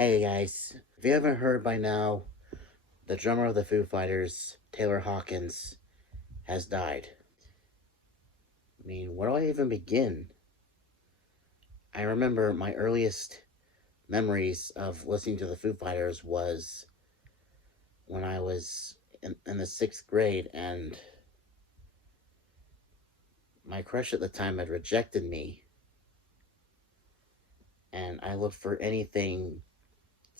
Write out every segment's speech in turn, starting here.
Hey guys, if you haven't heard by now, the drummer of the Foo Fighters, Taylor Hawkins, has died. I mean, where do I even begin? I remember my earliest memories of listening to the Foo Fighters was when I was in the sixth grade, and my crush at the time had rejected me, and I looked for anything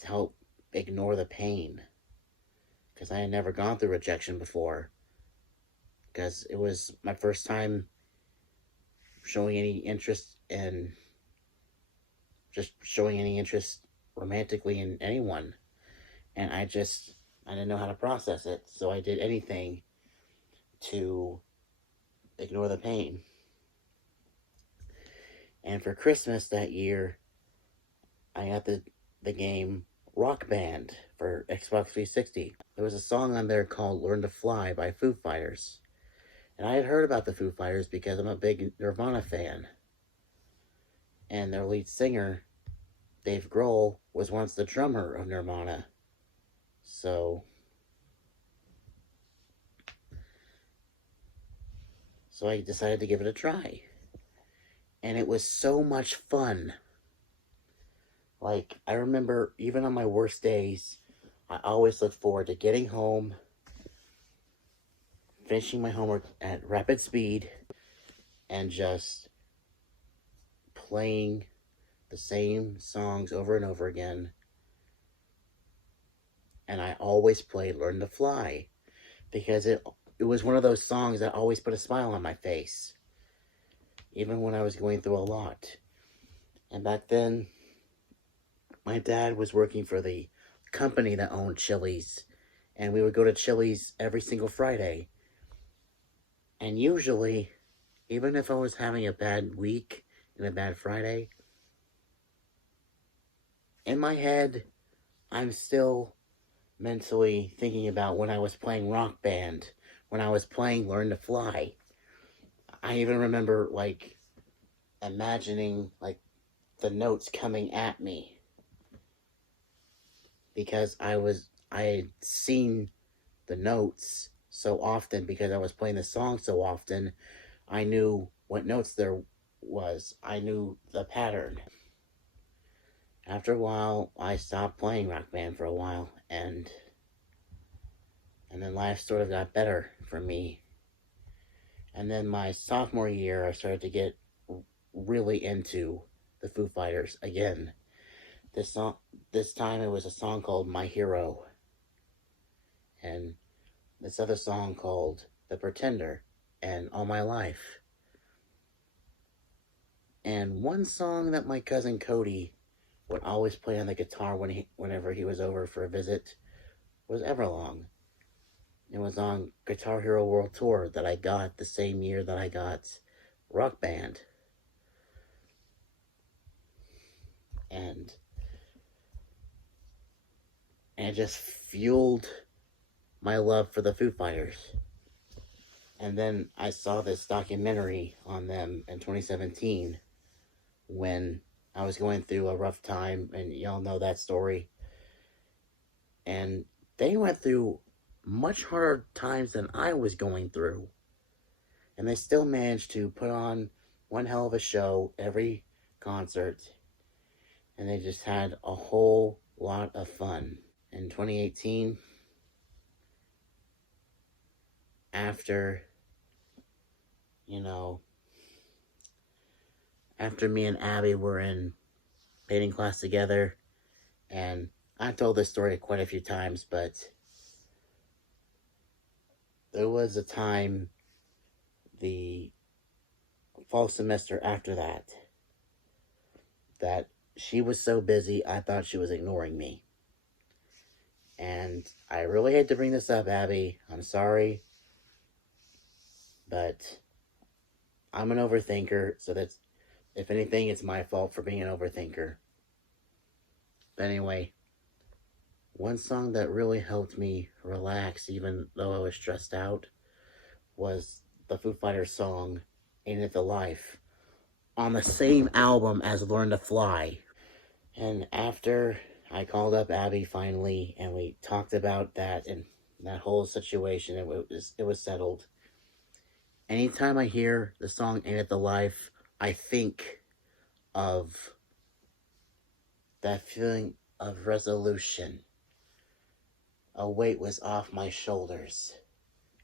to help ignore the pain because I had never gone through rejection before. Because it was my first time showing any interest in just showing any interest romantically in anyone. And I didn't know how to process it. So I did anything to ignore the pain. And for Christmas that year, I got the game Rock Band for Xbox 360. There was a song on there called Learn to Fly by Foo Fighters. And I had heard about the Foo Fighters because I'm a big Nirvana fan. And their lead singer, Dave Grohl, was once the drummer of Nirvana. So I decided to give it a try. And it was so much fun. Like, I remember, even on my worst days, I always looked forward to getting home, finishing my homework at rapid speed, and just playing the same songs over and over again. And I always played Learn to Fly, because it was one of those songs that always put a smile on my face, even when I was going through a lot. And back then, my dad was working for the company that owned Chili's, and we would go to Chili's every single Friday. And usually, even if I was having a bad week and a bad Friday, in my head, I'm still mentally thinking about when I was playing Rock Band, when I was playing Learn to Fly. I even remember, like, imagining, like, the notes coming at me. Because I had seen the notes so often, because I was playing the song so often, I knew what notes there was. I knew the pattern. After a while, I stopped playing Rock Band for a while, and then life sort of got better for me. And then my sophomore year, I started to get really into the Foo Fighters again. This time it was a song called My Hero, and this other song called The Pretender, and All My Life. And one song that my cousin Cody would always play on the guitar whenever he was over for a visit was Everlong. It was on Guitar Hero World Tour that I got the same year that I got Rock Band. And it just fueled my love for the Foo Fighters. And then I saw this documentary on them in 2017 when I was going through a rough time, and y'all know that story. And they went through much harder times than I was going through. And they still managed to put on one hell of a show every concert. And they just had a whole lot of fun. In 2018, after me and Abby were in painting class together, and I've told this story quite a few times, but there was a time the fall semester after that she was so busy I thought she was ignoring me. And I really hate to bring this up, Abby. I'm sorry. But I'm an overthinker, so that's, if anything, it's my fault for being an overthinker. But anyway, one song that really helped me relax even though I was stressed out was the Foo Fighters song Ain't It the Life, on the same album as Learn to Fly. And after I called up Abby finally, and we talked about that and that whole situation. It was settled. Anytime I hear the song "Ain't It the Life," I think of that feeling of resolution. A weight was off my shoulders.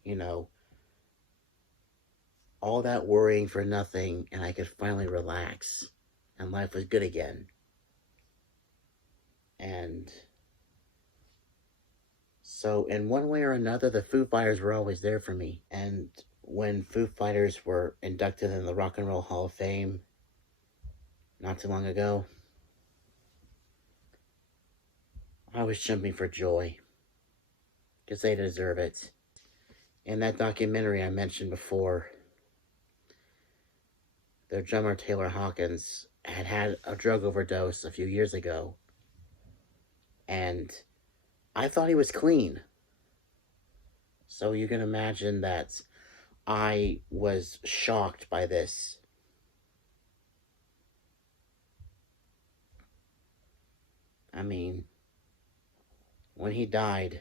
You know, all that worrying for nothing, and I could finally relax, and life was good again. And so, in one way or another, the Foo Fighters were always there for me. And when Foo Fighters were inducted in the Rock and Roll Hall of Fame not too long ago, I was jumping for joy because they deserve it. In that documentary I mentioned before, their drummer Taylor Hawkins had a drug overdose a few years ago, and I thought he was clean. So you can imagine that I was shocked by this. I mean, when he died,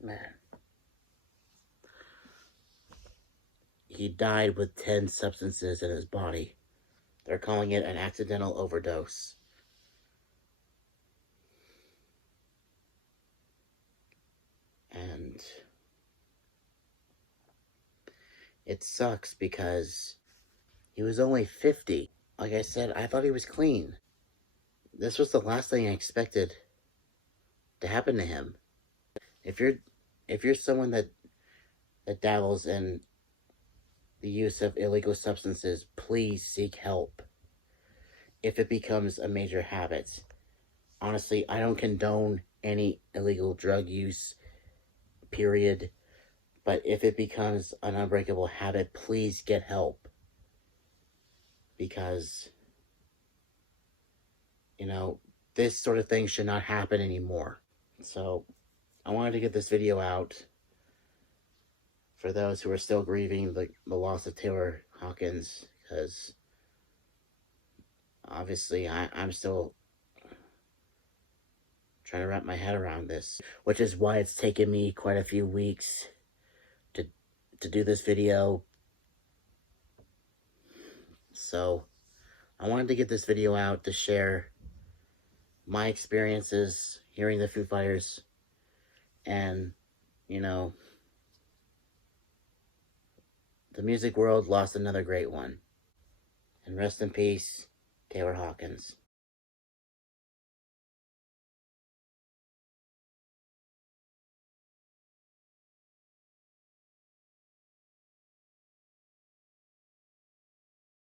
man, he died with 10 substances in his body. They're calling it an accidental overdose. And it sucks because he was only 50. Like I said, I thought he was clean. This was the last thing I expected to happen to him. If you're someone that dabbles in the use of illegal substances, please seek help. If it becomes a major habit. Honestly, I don't condone any illegal drug use, period. But if it becomes an unbreakable habit, please get help. Because, you know, this sort of thing should not happen anymore. So, I wanted to get this video out for those who are still grieving the loss of Taylor Hawkins, because obviously I'm still trying to wrap my head around this, which is why it's taken me quite a few weeks to do this video. So I wanted to get this video out to share my experiences hearing the Foo Fighters, and you know, the music world lost another great one. And rest in peace, Taylor Hawkins.